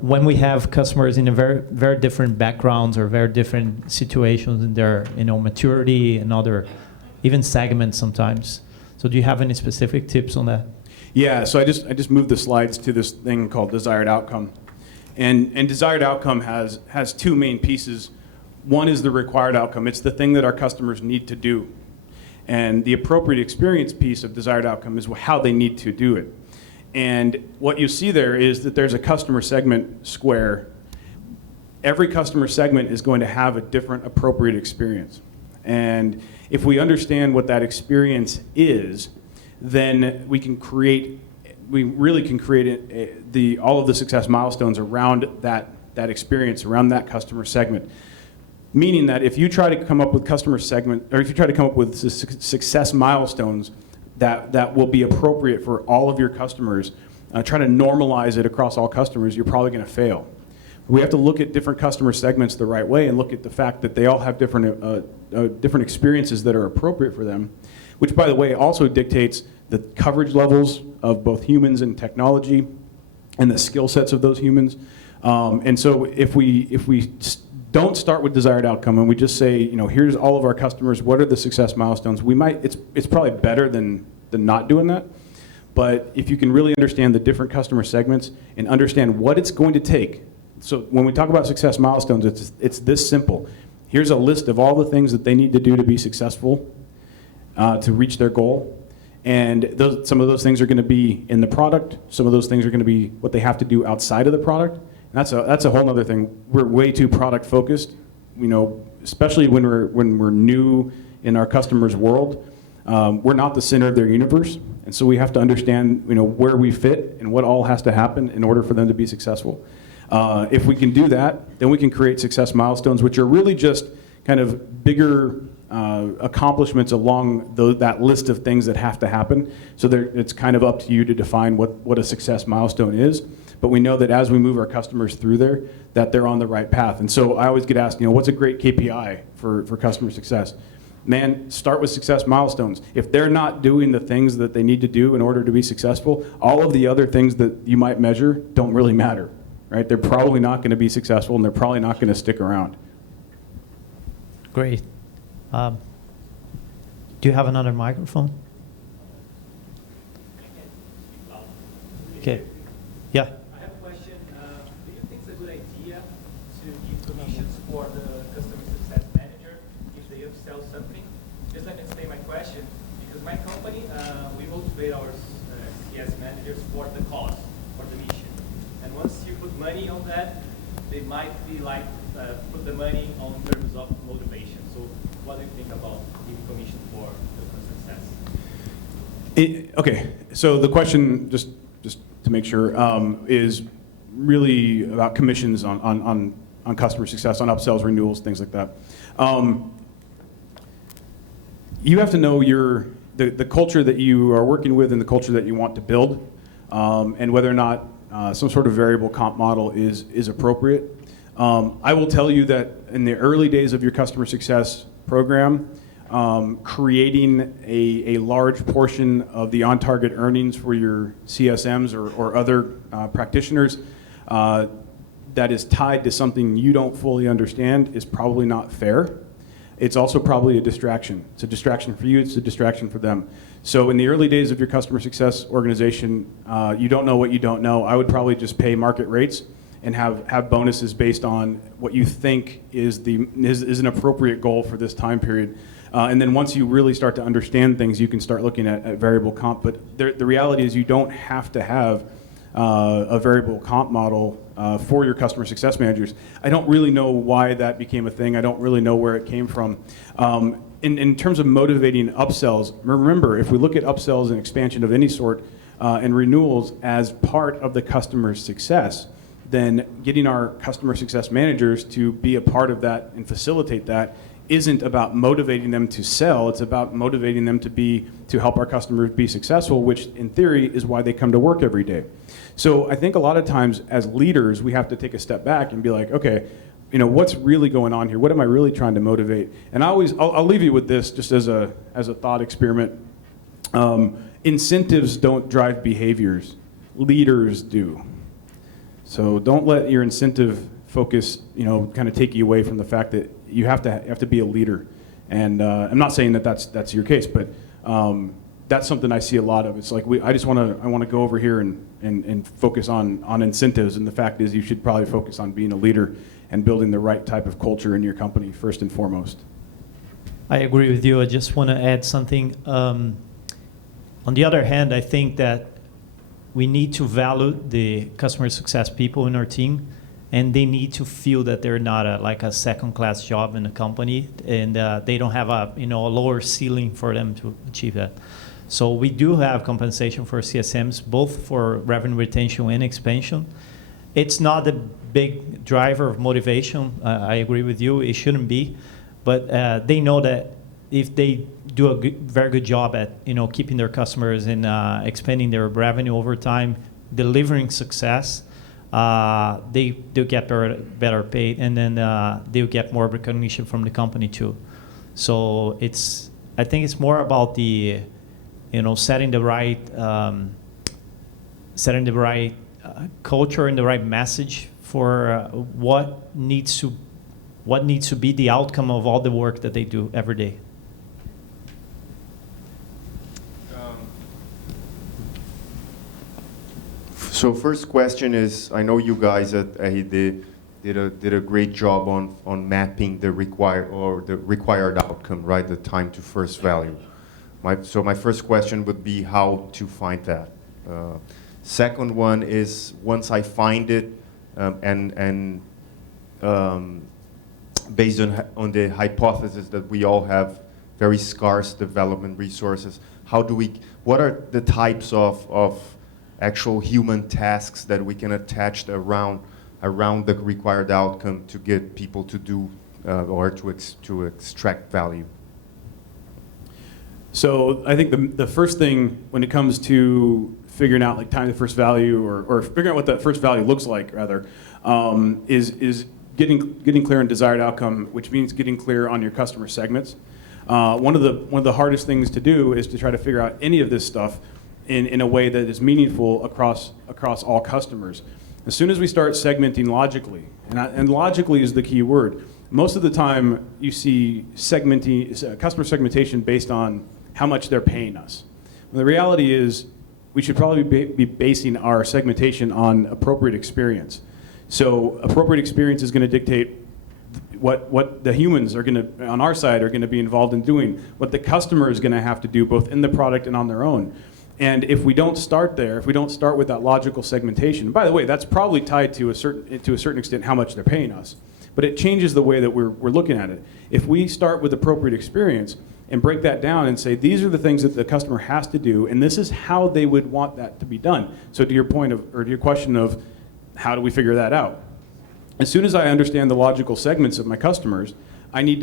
When we have customers in a very different backgrounds or very different situations in their maturity and other even segments sometimes. So do you have any specific tips on that? Yeah, so I just moved the slides to this thing called desired outcome. And desired outcome has two main pieces. One is the required outcome. It's the thing that our customers need to do. And the appropriate experience piece of desired outcome is how they need to do it. And what you see there is that there's a customer segment square. Every customer segment is going to have a different appropriate experience. And if we understand what that experience is, then we really can create all of the success milestones around that experience, around that customer segment. Meaning that if you try to come up with customer segment, or if you try to come up with success milestones that will be appropriate for all of your customers, try to normalize it across all customers, you're probably going to fail. We have to look at different customer segments the right way and look at the fact that they all have different experiences that are appropriate for them, which, by the way, also dictates the coverage levels of both humans and technology and the skill sets of those humans. And so if we don't start with desired outcome and we just say, here's all of our customers, what are the success milestones? It's probably better than not doing that. But if you can really understand the different customer segments and understand what it's going to take. So when we talk about success milestones, it's this simple. Here's a list of all the things that they need to do to be successful, to reach their goal. And some of those things are going to be in the product. Some of those things are going to be what they have to do outside of the product. And that's a whole other thing. We're way too product focused, especially when we're new in our customers' world. We're not the center of their universe, and so we have to understand where we fit and what all has to happen in order for them to be successful. If we can do that, then we can create success milestones, which are really just kind of bigger accomplishments along that list of things that have to happen. So it's kind of up to you to define what a success milestone is. But we know that as we move our customers through there, that they're on the right path. And so I always get asked, what's a great KPI for customer success? Man, start with success milestones. If they're not doing the things that they need to do in order to be successful, all of the other things that you might measure don't really matter, right? They're probably not going to be successful, and they're probably not going to stick around. Great. Do you have another microphone? Okay. Yeah. I have a question. Do you think it's a good idea to give commissions for the customer success manager if they upsell something? Just let me explain my question. Because my company, we motivate our CS managers for the cause, for the mission. And once you put money on that, they might be like, put the money on terms of motivation. So what do you think about giving commission for customer success? Okay, so the question, just to make sure, is really about commissions on customer success, on upsells, renewals, things like that. You have to know the culture that you are working with and the culture that you want to build, and whether or not some sort of variable comp model is appropriate. I will tell you that in the early days of your customer success program, creating a large portion of the on-target earnings for your CSMs or other practitioners that is tied to something you don't fully understand is probably not fair. It's also probably a distraction. It's a distraction for you, it's a distraction for them. So in the early days of your customer success organization, you don't know what you don't know. I would probably just pay market rates and have bonuses based on what you think is an appropriate goal for this time period. And then once you really start to understand things, you can start looking at variable comp. But the reality is you don't have to have a variable comp model for your customer success managers. I don't really know why that became a thing. I don't really know where it came from. In terms of motivating upsells, remember, if we look at upsells and expansion of any sort and renewals as part of the customer's success, then getting our customer success managers to be a part of that and facilitate that isn't about motivating them to sell. It's about motivating them to help our customers be successful, which in theory is why they come to work every day. So I think a lot of times as leaders, we have to take a step back and be like, okay, what's really going on here? What am I really trying to motivate? And I'll leave you with this just as a thought experiment. Incentives don't drive behaviors. Leaders do. So don't let your incentive focus, kind of take you away from the fact that you have to be a leader. And I'm not saying that that's your case, but that's something I see a lot of. It's like I want to go over here and focus on incentives. And the fact is, you should probably focus on being a leader and building the right type of culture in your company first and foremost. I agree with you. I just want to add something. On the other hand, I think that we need to value the customer success people in our team, and they need to feel that they're not like a second-class job in the company, and they don't have a lower ceiling for them to achieve that. So we do have compensation for CSMs, both for revenue retention and expansion. It's not the big driver of motivation. I agree with you. It shouldn't be, but they know that if they do a very good job at keeping their customers and expanding their revenue over time, delivering success, they'll get better paid, and then they'll get more recognition from the company too. So I think it's more about the setting the right culture and the right message for what needs to be the outcome of all the work that they do every day. So first question is, I know you guys at AID did a great job on mapping the required outcome, right? The time to first value. So my first question would be how to find that. Second one is, once I find it, and based on the hypothesis that we all have very scarce development resources, what are the types of actual human tasks that we can attach around the required outcome to get people to do or to extract value? So I think the first thing when it comes to figuring out like time to first value or figuring out what that first value looks like rather is getting clear on desired outcome, which means getting clear on your customer segments. One of the hardest things to do is to try to figure out any of this stuff in a way that is meaningful across all customers. As soon as we start segmenting logically, and logically is the key word, most of the time you see customer segmentation based on how much they're paying us. And the reality is we should probably be basing our segmentation on appropriate experience. So appropriate experience is going to dictate what the humans are going to, on our side, are going to be involved in doing, what the customer is going to have to do both in the product and on their own. And if we don't start there, if we don't start with that logical segmentation, by the way, that's probably tied to a certain extent how much they're paying us. But it changes the way that we're looking at it. If we start with appropriate experience and break that down and say, these are the things that the customer has to do, and this is how they would want that to be done. So to your point or to your question of how do we figure that out? As soon as I understand the logical segments of my customers, I need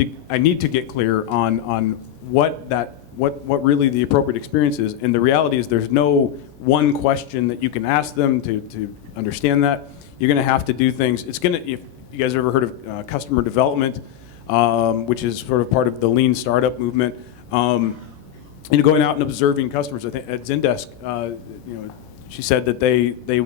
to get clear on what really the appropriate experience is. And the reality is there's no one question that you can ask them to understand that. You're going to have to do things. If you guys have ever heard of customer development, which is sort of part of the lean startup movement, going out and observing customers. I think at Zendesk, she said that they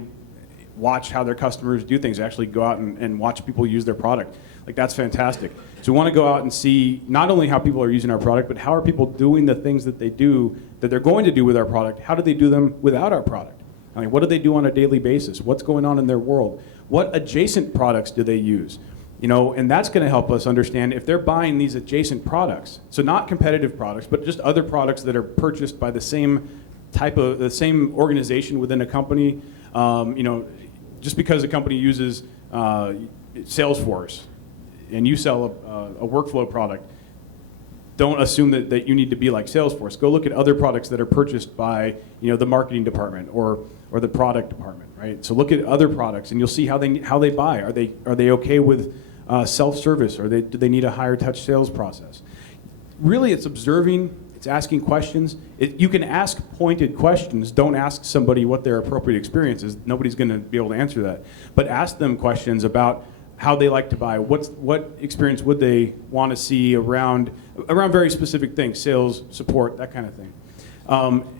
watch how their customers do things, actually go out and watch people use their product. Like, that's fantastic. So we want to go out and see not only how people are using our product, but how are people doing the things that they do, that they're going to do with our product. How do they do them without our product? I mean, what do they do on a daily basis? What's going on in their world? What adjacent products do they use? And that's going to help us understand if they're buying these adjacent products. So not competitive products, but just other products that are purchased by the same organization within a company. Just because a company uses Salesforce and you sell a workflow product, don't assume that you need to be like Salesforce. Go look at other products that are purchased by the marketing department or the product department, right? So look at other products and you'll see how they buy. Are they okay with self-service, or do they need a higher touch sales process? Really, it's observing, it's asking questions. You can ask pointed questions. Don't ask somebody what their appropriate experience is. Nobody's going to be able to answer that. But ask them questions about how they like to buy. What experience would they want to see around very specific things, sales, support, that kind of thing.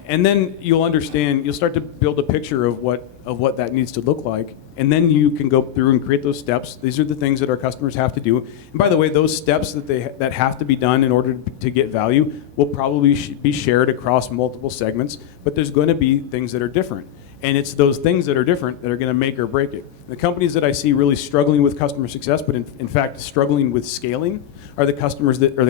And then you'll start to build a picture of what that needs to look like. And then you can go through and create those steps. These are the things that our customers have to do. And by the way, those steps that have to be done in order to get value will probably be shared across multiple segments, but there's going to be things that are different. And it's those things that are different that are going to make or break it. The companies that I see really struggling with customer success, but in fact struggling with scaling, are the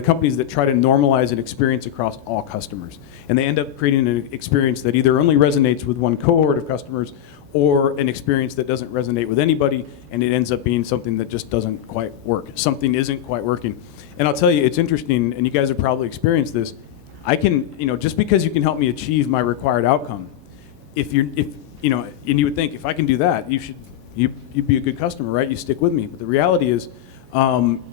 companies that try to normalize an experience across all customers. And they end up creating an experience that either only resonates with one cohort of customers, or an experience that doesn't resonate with anybody, and it ends up being something that just doesn't quite work. Something isn't quite working. And I'll tell you, it's interesting, and you guys have probably experienced this. Just because you can help me achieve my required outcome, and you would think, if I can do that, you'd be a good customer, right? You stick with me. But the reality is,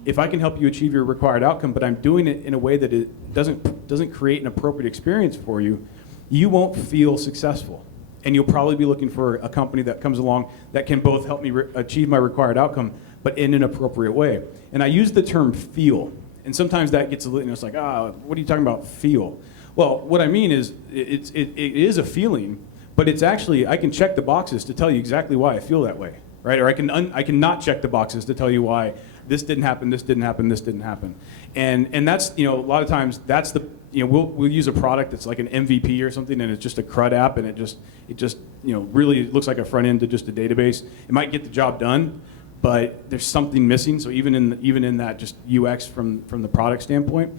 if I can help you achieve your required outcome, but I'm doing it in a way that it doesn't create an appropriate experience for you, you won't feel successful. And you'll probably be looking for a company that comes along that can both help me achieve my required outcome, but in an appropriate way. And I use the term feel. And sometimes that gets it's like, what are you talking about, feel? Well, what I mean is, it is a feeling, but it's actually, I can check the boxes to tell you exactly why I feel that way, right? Or I can not check the boxes to tell you why this didn't happen, this didn't happen, this didn't happen. And that's, a lot of times that's we'll use a product that's like an MVP or something, and it's just a CRUD app, and it just really looks like a front end to just a database. It might get the job done, but there's something missing. So even in that just UX from the product standpoint,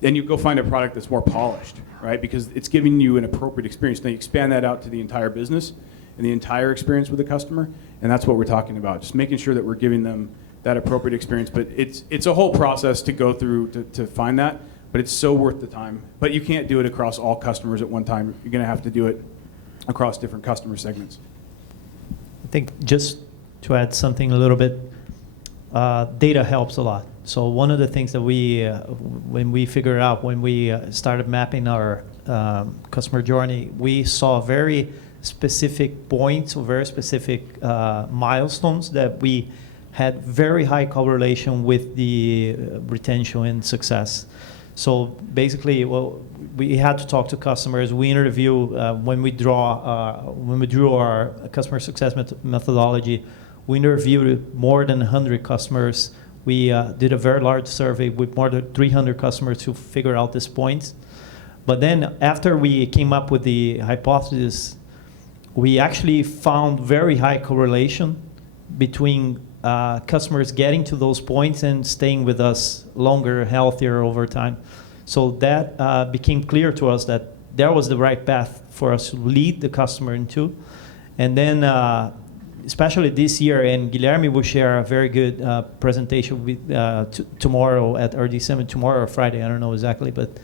then you go find a product that's more polished, right? Because it's giving you an appropriate experience. Then you expand that out to the entire business and the entire experience with the customer, and that's what we're talking about. Just making sure that we're giving them that appropriate experience. But it's a whole process to go through to find that. But it's so worth the time. But you can't do it across all customers at one time. You're going to have to do it across different customer segments. I think just to add something a little bit, data helps a lot. So one of the things that when we started mapping our customer journey, we saw very specific points or very specific milestones that we had very high correlation with the retention and success. So basically, we had to talk to customers. We interview when we drew our customer success methodology. We interviewed more than 100 customers. We did a very large survey with more than 300 customers to figure out these points. But then after we came up with the hypothesis, we actually found very high correlation between customers getting to those points and staying with us longer, healthier over time. So that became clear to us that that was the right path for us to lead the customer into. And then, especially this year, and Guilherme will share a very good presentation with, tomorrow at RD Summit, tomorrow or Friday, I don't know exactly, but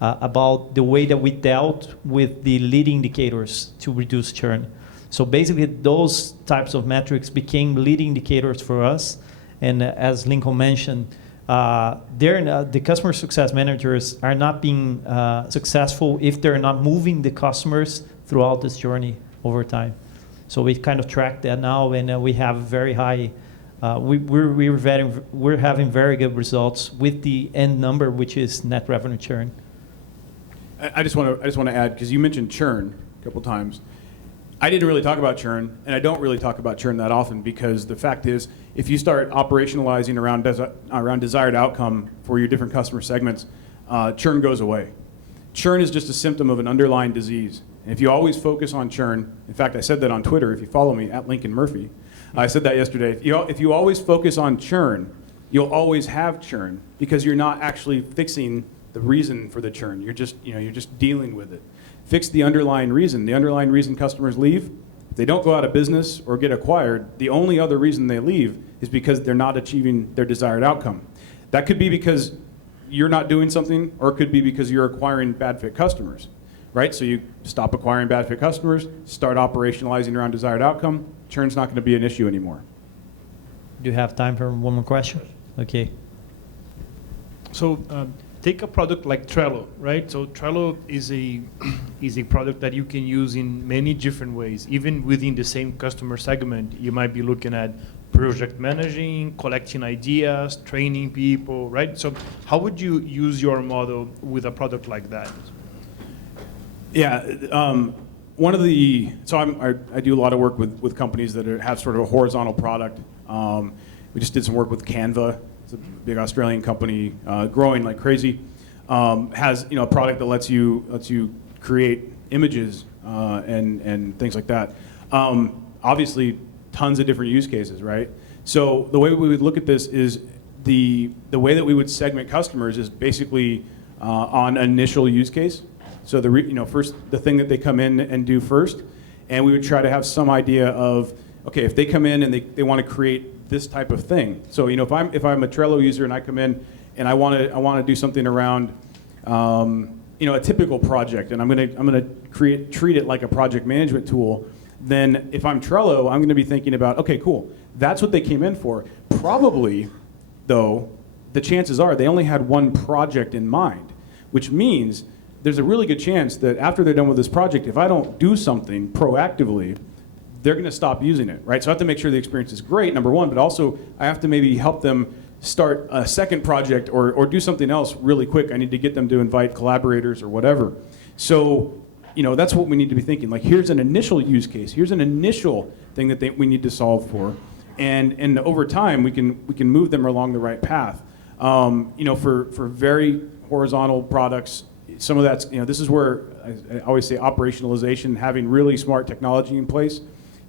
about the way that we dealt with the leading indicators to reduce churn. So basically, those types of metrics became leading indicators for us. And as Lincoln mentioned, the customer success managers are not being successful if they're not moving the customers throughout this journey over time. So we kind of track that now, and we have very high. We're having very good results with the end number, which is net revenue churn. I just want to add, because you mentioned churn a couple times. I didn't really talk about churn, and I don't really talk about churn that often, because the fact is, if you start operationalizing around desired outcome for your different customer segments, churn goes away. Churn is just a symptom of an underlying disease. And if you always focus on churn, in fact, I said that on Twitter, if you follow me, at Lincoln Murphy, I said that yesterday. If you always focus on churn, you'll always have churn because you're not actually fixing the reason for the churn. You're just dealing with it. Fix the underlying reason. The underlying reason customers leave, if they don't go out of business or get acquired, the only other reason they leave is because they're not achieving their desired outcome. That could be because you're not doing something, or it could be because you're acquiring bad fit customers, right? So you stop acquiring bad fit customers, start operationalizing around desired outcome, churn's not going to be an issue anymore. Do you have time for one more question? Okay. So take a product like Trello, right? So Trello is a product that you can use in many different ways. Even within the same customer segment, you might be looking at project managing, collecting ideas, training people, right? So how would you use your model with a product like that? Yeah, I do a lot of work with companies that have sort of a horizontal product. We just did some work with Canva. It's a big Australian company, growing like crazy. Has a product that lets you create images and things like that. Obviously, tons of different use cases, right? So the way we would look at this is the way that we would segment customers is basically on initial use case. So first the thing that they come in and do first, and we would try to have some idea of, okay, if they come in and they want to create this type of thing. So if I'm a Trello user and I come in and I want to do something around a typical project, and I'm gonna treat it like a project management tool. Then if I'm Trello, I'm going to be thinking about, okay, cool, that's what they came in for. Probably, though, the chances are they only had one project in mind, which means there's a really good chance that after they're done with this project, if I don't do something proactively, they're going to stop using it, right? So I have to make sure the experience is great, number one, but also I have to maybe help them start a second project or do something else really quick. I need to get them to invite collaborators or whatever. So that's what we need to be thinking. Like, here's an initial use case. Here's an initial thing that we need to solve for, and over time we can move them along the right path. For very horizontal products, some of that's this is where I always say operationalization, having really smart technology in place.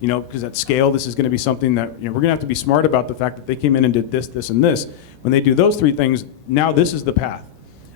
Because at scale, this is going to be something that we're going to have to be smart about the fact that they came in and did this, this, and this. When they do those three things, now this is the path.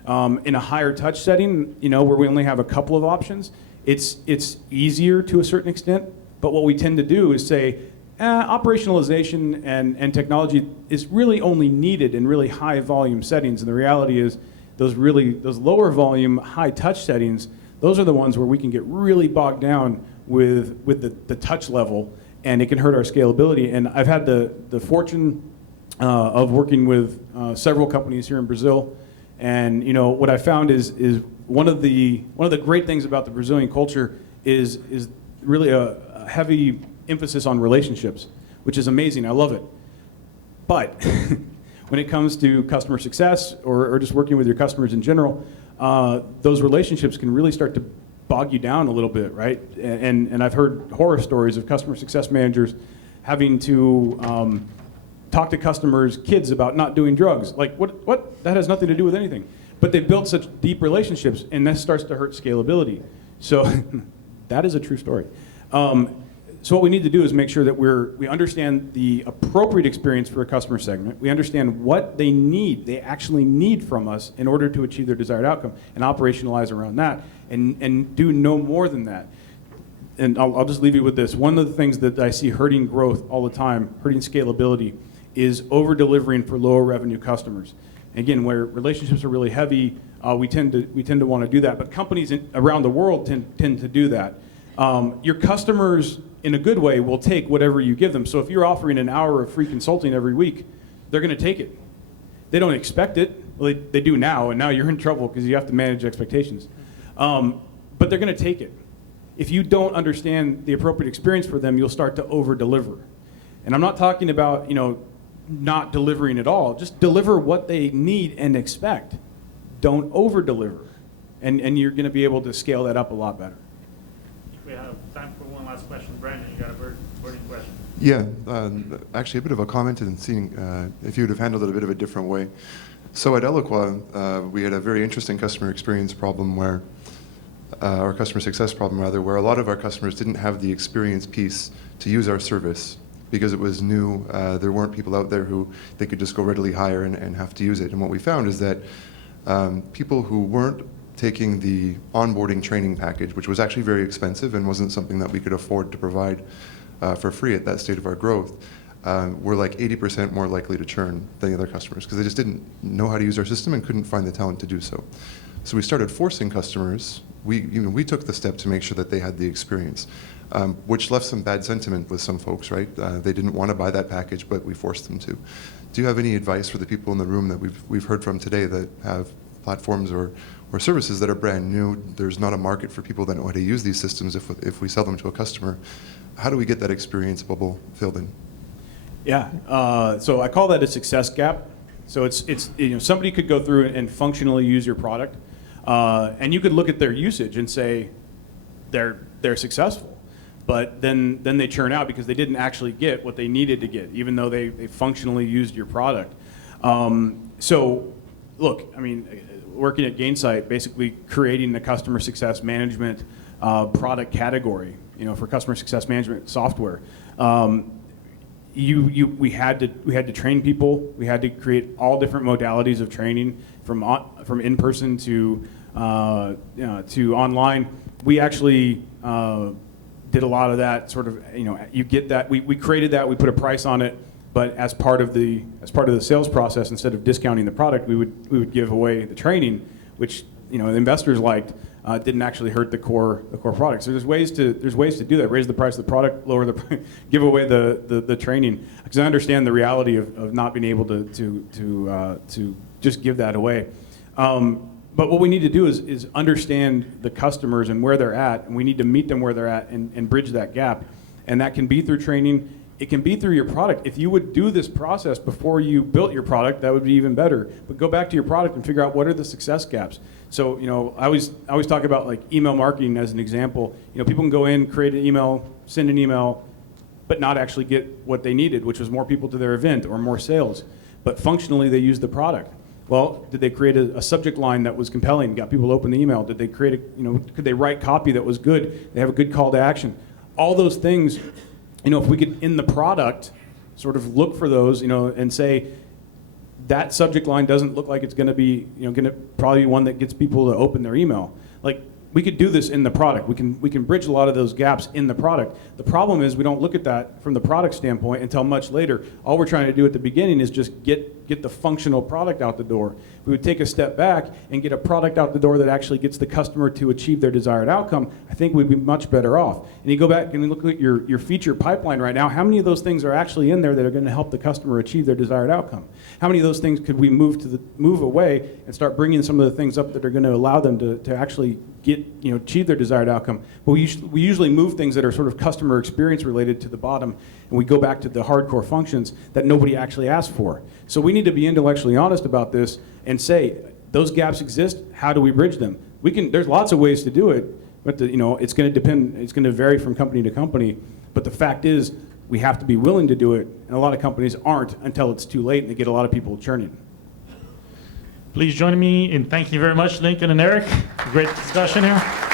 In a higher touch setting, where we only have a couple of options, it's easier to a certain extent. But what we tend to do is say, operationalization and technology is really only needed in really high volume settings. And the reality is, those lower volume, high touch settings, those are the ones where we can get really bogged down with the touch level, and it can hurt our scalability. And I've had the fortune of working with several companies here in Brazil. And what I found is one of the great things about the Brazilian culture is really a heavy emphasis on relationships, which is amazing. I love it. But when it comes to customer success or just working with your customers in general, those relationships can really start to bog you down a little bit, right? And I've heard horror stories of customer success managers having to talk to customers' kids about not doing drugs. Like, what? That has nothing to do with anything. But they've built such deep relationships, and that starts to hurt scalability. So that is a true story. So what we need to do is make sure that we understand the appropriate experience for a customer segment. We understand what they actually need from us in order to achieve their desired outcome, and operationalize around that, and do no more than that. And I'll just leave you with this. One of the things that I see hurting growth all the time, hurting scalability, is over-delivering for lower revenue customers. Again, where relationships are really heavy, we tend to want to do that. But companies around the world tend to do that. Your customers, in a good way, will take whatever you give them. So if you're offering an hour of free consulting every week, they're going to take it. They don't expect it. Well, they do now, and now you're in trouble because you have to manage expectations. But they're going to take it. If you don't understand the appropriate experience for them, you'll start to over-deliver. And I'm not talking about not delivering at all. Just deliver what they need and expect. Don't over-deliver. And you're going to be able to scale that up a lot better. We have time for one last question. Brandon, you got a burning question. Yeah, actually a bit of a comment and seeing if you would have handled it a bit of a different way. So at Eloqua, we had a very interesting customer experience problem where or customer success problem rather, where a lot of our customers didn't have the experience piece to use our service because it was new. There weren't people out there who they could just go readily hire and have to use it. And what we found is that people who weren't taking the onboarding training package, which was actually very expensive and wasn't something that we could afford to provide for free at that state of our growth, were like 80% more likely to churn than the other customers because they just didn't know how to use our system and couldn't find the talent to do so. So we started forcing customers. We took the step to make sure that they had the experience, which left some bad sentiment with some folks, right? They didn't want to buy that package, but we forced them to. Do you have any advice for the people in the room that we've heard from today that have platforms or services that are brand new? There's not a market for people that know how to use these systems if we sell them to a customer. How do we get that experience bubble filled in? Yeah, so I call that a success gap. So it's somebody could go through and functionally use your product, and you could look at their usage and say they're successful, but then they churn out because they didn't actually get what they needed to get, even though they functionally used your product. So look, I mean, working at Gainsight, basically creating the customer success management product category, for customer success management software. We had to train people. We had to create all different modalities of training, from in-person to online. We actually did a lot of that sort of. You get that. We created that. We put a price on it. But as part of the sales process, instead of discounting the product, we would give away the training, which the investors liked. Didn't actually hurt the core product. So there's ways to do that. Raise the price of the product, give away the training. Because I understand the reality of not being able to just give that away. But what we need to do is understand the customers and where they're at, and we need to meet them where they're at and bridge that gap. And that can be through training. It can be through your product. If you would do this process before you built your product, that would be even better. But go back to your product and figure out what are the success gaps. So I always talk about like email marketing as an example. People can go in, create an email, send an email, but not actually get what they needed, which was more people to their event or more sales. But functionally, they used the product. Well, did they create a subject line that was compelling, got people to open the email? Did they create could they write copy that was good? They have a good call to action. All those things. If we could, in the product, sort of look for those, and say, that subject line doesn't look like it's going to be, probably one that gets people to open their email. Like, we could do this in the product. We can bridge a lot of those gaps in the product. The problem is we don't look at that from the product standpoint until much later. All we're trying to do at the beginning is just get the functional product out the door. We would take a step back and get a product out the door that actually gets the customer to achieve their desired outcome. I think we'd be much better off. And you go back and look at your feature pipeline right now. How many of those things are actually in there that are going to help the customer achieve their desired outcome? How many of those things could we move away and start bringing some of the things up that are going to allow them to actually achieve their desired outcome? But we usually move things that are sort of customer experience related to the bottom, and we go back to the hardcore functions that nobody actually asked for. So we need to be intellectually honest about this and say, those gaps exist, how do we bridge them? There's lots of ways to do it, but it's going to depend, it's going to vary from company to company. But the fact is, we have to be willing to do it, and a lot of companies aren't until it's too late, and they get a lot of people churning. Please join me in thanking you very much, Lincoln and Eric. Great discussion here.